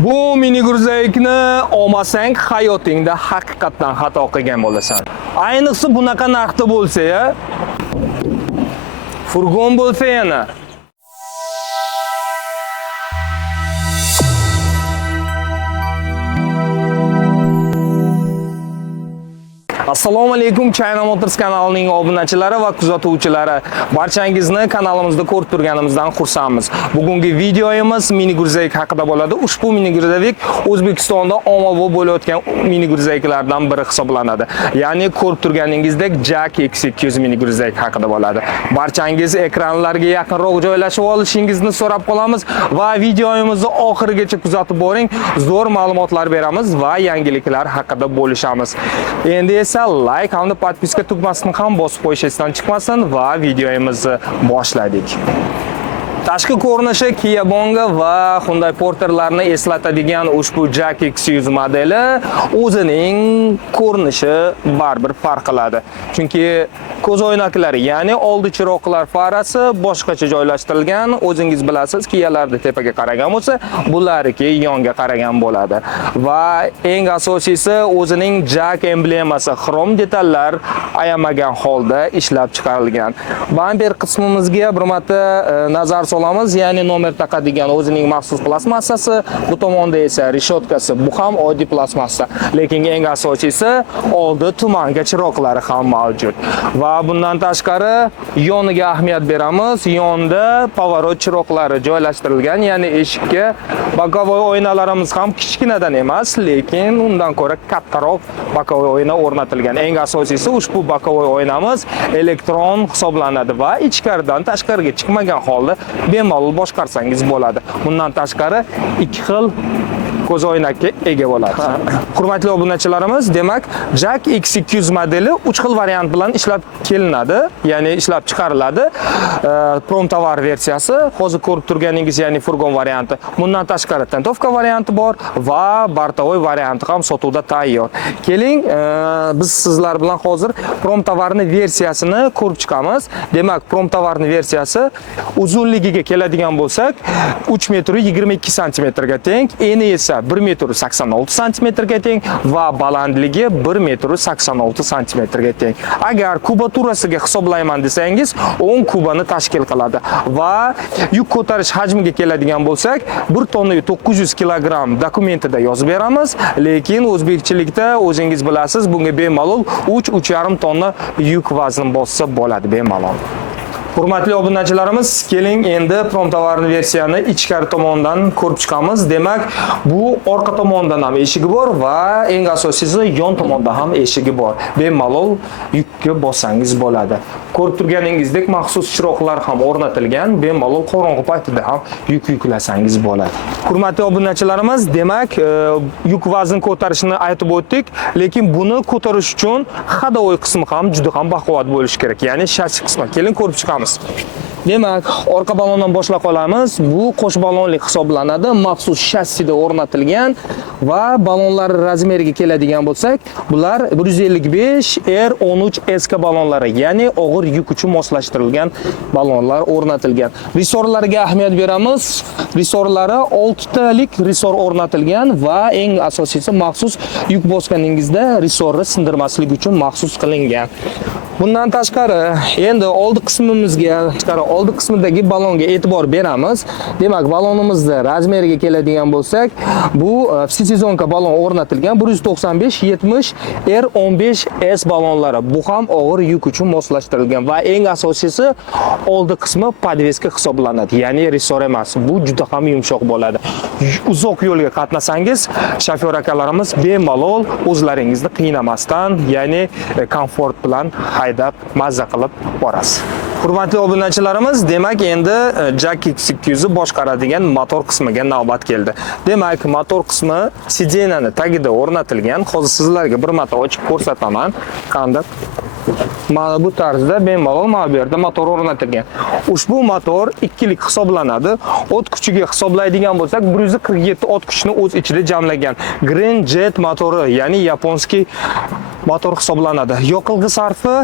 Bu mini gruzayikni olmasang hayotingda haqiqatdan xato qilgan bo'lasan. Ayniqsa bunaqa narxda bo'lsa-ya, furgon bo'lsa yana. Assalomu alaykum, China Motors kanalining obunachilari va kuzatuvchilari. Barchangizni kanalimizda ko'rib turganimizdan xursandmiz. Bugungi videomiz mini gruzayik haqida bo'ladi. Ushbu mini gruzayik O'zbekistonda ommabop bo'layotgan mini gruzayiklardan biri hisoblanadi. Ya'ni ko'rib turganingizdek Jack X200 mini gruzayik haqida bo'ladi. Barchangiz ekranlarga yaqinroq joylashib olishingizni so'rab qolamiz va videomizni oxirigacha kuzatib boring. Zo'r ma'lumotlar beramiz va yangiliklar haqida bo'lishamiz. Endi esa like hamda podpiska tugmasini ham bosib qo'yish esdan chiqmasin va videomizni boshladik. Tashqi ko'rinishi Kia Bonga va Hyundai Porterlarni eslatadigan ushbu Jack X100 modeli o'zining ko'rinishi baribir farq qiladi. Chunki ko'z o'ynaklari, ya'ni oldi chiroqlar farasi boshqacha joylashtirilgan. O'zingiz bilasiz, Kialarda tepaga qaragan bo'lsa, bularniki yonga qaragan bo'ladi. Va eng asosiysi o'zining Jack emblemasi, xrom detallar ayamagan holda ishlab chiqarilgan. Bamper qismimizga bir marta nazar solamiz, ya'ni nomer taqadigan o'zining maxsus plastmassasi, bu tomonda esa reshotkasi, bu ham oddiy plastmassa. Lekin eng asosiysi oldi tumanga chiroqlari ham mavjud. Va bundan tashqari yoniga ahamiyat beramiz. Yonda pavorot chiroqlari joylashtirilgan, ya'ni eshikka bokovoy oynalarimiz ham kichkinadan emas, lekin undan ko'ra kattaroq bokovoy oyna o'rnatilgan. Eng asosiysi ushbu bokovoy oynamiz elektron hisoblanadi va ichkaridan tashqariga chiqmagan holda bemalol boshqarsangiz bo'ladi. Bundan tashqari ikki xil ko'z oynakka ega bo'ladi. Hurmatli obunachilarimiz, demak, Jack X200 modeli 3 xil variant bilan ishlab kelinadi, ya'ni ishlab chiqariladi. Promtovar versiyasi, hozir ko'rib turganingiz, ya'ni furgon varianti. Bundan tashqari tentovka varianti bor va bartavoy varianti ham sotuvda tayyor. Keling, biz sizlar bilan hozir promtovarni versiyasini ko'rib chiqamiz. Demak, promtovarni versiyasi uzunligiga keladigan bo'lsak, 3 metr 22 santimetrga teng, eni esa 1 metr 86 santimetrga teng va balandligi 1 metr 86 santimetrga teng. Agar kubaturasiga hisoblayman desangiz, 10 kubani tashkil qiladi va yuk ko'tarish hajmiga keladigan bo'lsak, 1 tonna 900 kilogramm dokumentida yozib beramiz, lekin o'zbekchilikda o'zingiz bilasiz, bunga bemalol 3-3,5 tonna yuk vazn bossa bo'ladi bemalol. Hurmatli obunachilarimiz, keling endi promtovarni versiyani ichkari tomondan ko'rib chiqamiz. Demak, bu orqa tomondan ham eshigi bor va eng asosiysi yon tomonda ham eshigi bor. Bemalol yukka bossangiz bo'ladi. Ko'rib turganingizdek maxsus chiroqlar ham o'rnatilgan, bemalol qorong'u paytida ham yuk yuklasangiz bo'ladi. Hurmatli obunachilarimiz, demak, yuk vazn ko'tarishni aytib o'tdik, lekin buni ko'tarish uchun hadovoy qismi ham juda ham baquvvat bo'lishi kerak, ya'ni shassi qismi. Keling ko'rib chiqamiz. Demak, orqa balondan boshlab qolamiz. Bu qo'sh balonlik hisoblanadi, maxsus shassida o'rnatilgan va balonlar razmeriga keladigan bo'lsak, bular 155 SK balonlari, ya'ni og'ir yuk uchun moslashtirilgan balonlar o'rnatilgan. Risorlarga ahamiyat beramiz. Risorlari 6 talik risor o'rnatilgan va eng asosiysi maxsus yuk bosganingizda risorni sindirmaslik uchun maxsus qilingan. Bundan tashqari, endi oldi oldi qismidagi balonga e'tibor beramiz. Demak, balonimizda razmeriga keladigan bo'lsak, bu всесезонка balon o'rnatilgan 195-70 R15S balonlari. Bu ham og'ir yuk uchun moslashtirilgan va eng asosiysi oldi qismi podveska hisoblanadi, ya'ni risor emas. Bu juda ham yumshoq bo'ladi. Uzoq yo'lga qatnasangiz, shofyor akalarimiz bemalol o'zlaringizni qiynamasdan, ya'ni komfort bilan haydab mazza qilib borasiz. Hurmatli obunachilarimiz, demak endi Jack X200 boshqaradigan motor qismiga navbat keldi. Demak, motor qismi sidenani tagida o'rnatilgan. Hozir sizlarga bir marta ochib ko'rsataman. Qanday? Mana bu tarzda bemalol mana bu yerda motor o'rnatilgan. Ushbu motor ikkilik hisoblanadi. O't kuchiga hisoblaydigan bo'lsak, 147 ot kuchini o'z ichida jamlagan. Grand Jet motori, ya'ni yaponskiy motor hisoblanadi. Yoqilg'i sarfi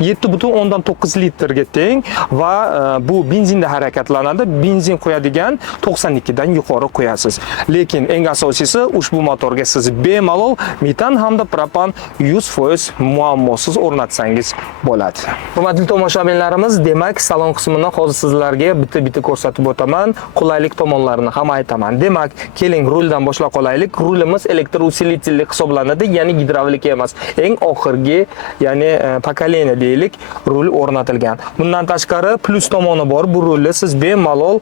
7,9 litrga teng va bu benzinda harakatlanadi. Benzin qo'yadigan 92 dan yuqori qo'yasiz. Lekin eng asosiysi ushbu motorga siz bemalol metan hamda propan 100% muammosiz o'rnatsangiz bo'ladi. Hurmatli tomoshabinlarimiz, demak, salon qismini hozir sizlarga bitta-bitta ko'rsatib o'taman. Qulaylik tomonlarini ham aytaman. Demak, keling ruldan boshlab qolaylik. Rulimiz elektrousilitilli hisoblanadi, ya'ni gidravlik emas. Eng oxirgi, ya'ni pokoleniya deylik, rul o'rnatilgan. Bundan tashqari plus tomoni bor. Bu rulni siz bemalol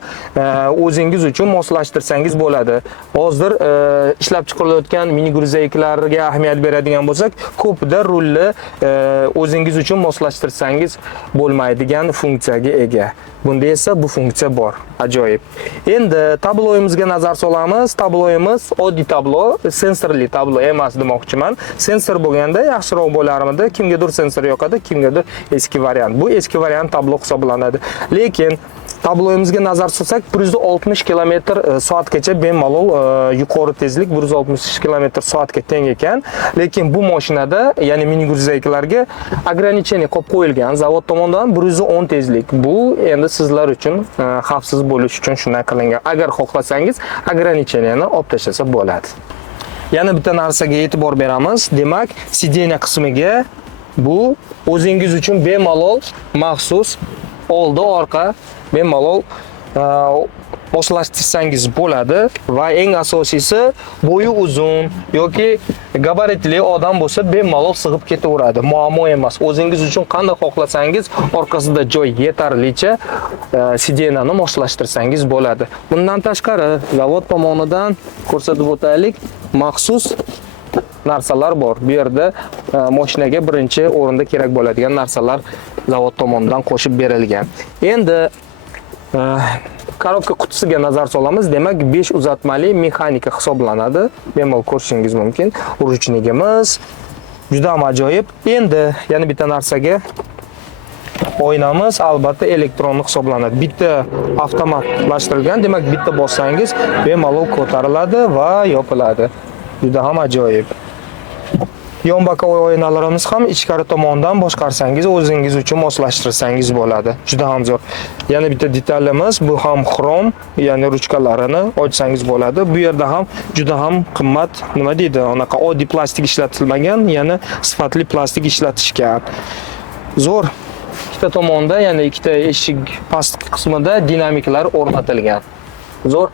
o'zingiz uchun moslashtirsangiz bo'ladi. Hozir ishlab chiqarilayotgan mini gruzayiklarga ahamiyat beradigan bo'lsak, ko'pida rulni o'zingiz uchun moslashtirsangiz bo'lmaydigan funksiyaga ega. Bunda esa bu funksiya bor. Ajoyib. Endi tabloyimizga nazar solamiz. Tabloyimiz oddiy tablo, sensorli tablo emas demoqchiman. Sensor bo'lganda yaxshiroq bo'larmidi. Kimgadir sensor yoqadi, kimgadir eski variant. Bu eski variant tablo hisoblanadi. Lekin tabloyimizga nazar solsak 160 km/soatgacha bemalol yuqori tezlik 160 km/soatga teng ekan. Lekin bu mashinada, ya'ni mini gruzayiklarga ограничение qo'yib qo'yilgan zavod tomonidan 110 tezlik. Bu endi sizlar uchun xavfsiz bo'lish uchun shunday qilingan. Agar xohlasangiz ограничениeni olib tashlasa bo'ladi. Yana bitta narsaga e'tibor beramiz. Demak, sideniya qismiga bu o'zingiz uchun bemalol maxsus oldi orqa bemalol moslashtirsangiz bo'ladi va eng asosiysi bo'yi uzun yoki gabaritli odam bo'lsa bemalol sig'ib ketaveradi. Muammo emas. O'zingiz uchun qanday xohlasangiz orqasida joy yetarlicha sidenani moslashtirsangiz bo'ladi. Bundan tashqari zavod tomonidan ko'rsatib o'taylik, maxsus narsalar bor. Bu yerda mashinaga birinchi o'rinda kerak bo'ladigan narsalar zavod tomonidan qo'shib berilgan. Endi korobka qutisiga nazar solamiz. Demak, 5 uzatmali mexanika hisoblanadi. Bemalol ko'rishingiz mumkin. Ruchnikimiz juda ham ajoyib. Endi yana bitta narsaga oynamiz albatta elektronni hisoblanadi. Bitta avtomatlashtirilgan, demak bitta bossangiz bemalol ko'tariladi va yopiladi. Juda ham ajoyib. Yon bokovoy oynalarimiz ham ichkari tomondan boshqarsangiz, o'zingiz uchun moslashtirsangiz bo'ladi. Juda ham zo'r. Yana bitta detalimiz, bu ham xrom, ya'ni ruchkalarini ochsangiz bo'ladi. Bu yerda ham juda ham qimmat, nima deydi, unaqa oddiy plastik ishlatilmagan, ya'ni sifatli plastik ishlatishgan. Zo'r. Ikkita tomonda, ya'ni ikkita eshik pastki qismida dinamiklar o'rnatilgan. Zo'r.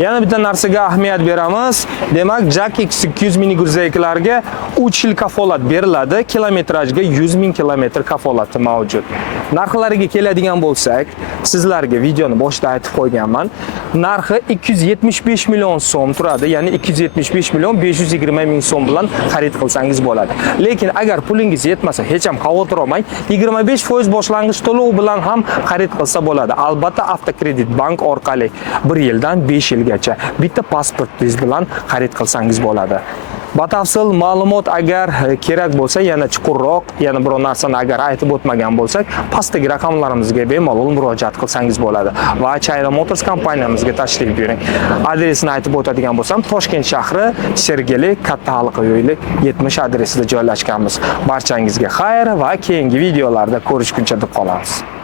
Yana bitta narsaga ahamiyat beramiz. Demak, Jack X200 mini gruzayiklarga 3 yil kafolat beriladi. Kilometrajga 100 ming kilometr kafolati mavjud. Narxlariga keladigan bo'lsak, sizlarga videoni boshida aytib qo'yganman. Narxi 275 million so'm turadi, ya'ni 275 million 520 ming so'm bilan xarid qilsangiz bo'ladi. Lekin agar pulingiz yetmasa, hech ham xavotir olmang, 25% boshlang'ich to'lov bilan ham xarid qilsa bo'ladi. Albatta, Avtokredit bank orqali 1 yildan 5 yilgacha bitta pasportingiz bilan xarid qilsangiz bo'ladi. Batafsil ma'lumot agar kerak bo'lsa, yana chuqurroq, yana biror narsani agar aytib o'tmagan bo'lsak, pastdagi raqamlarimizga bemalol murojaat qilsangiz bo'ladi va Chayra Motors kompaniyamizga tashrif buyuring. Adresini aytib o'tadigan bo'lsam, Toshkent shahri, Sergeli, Katta Halqa yo'li 70 adresida joylashganmiz. Barchangizga xayr va keyingi videolarda ko'rishguncha deb qolamiz.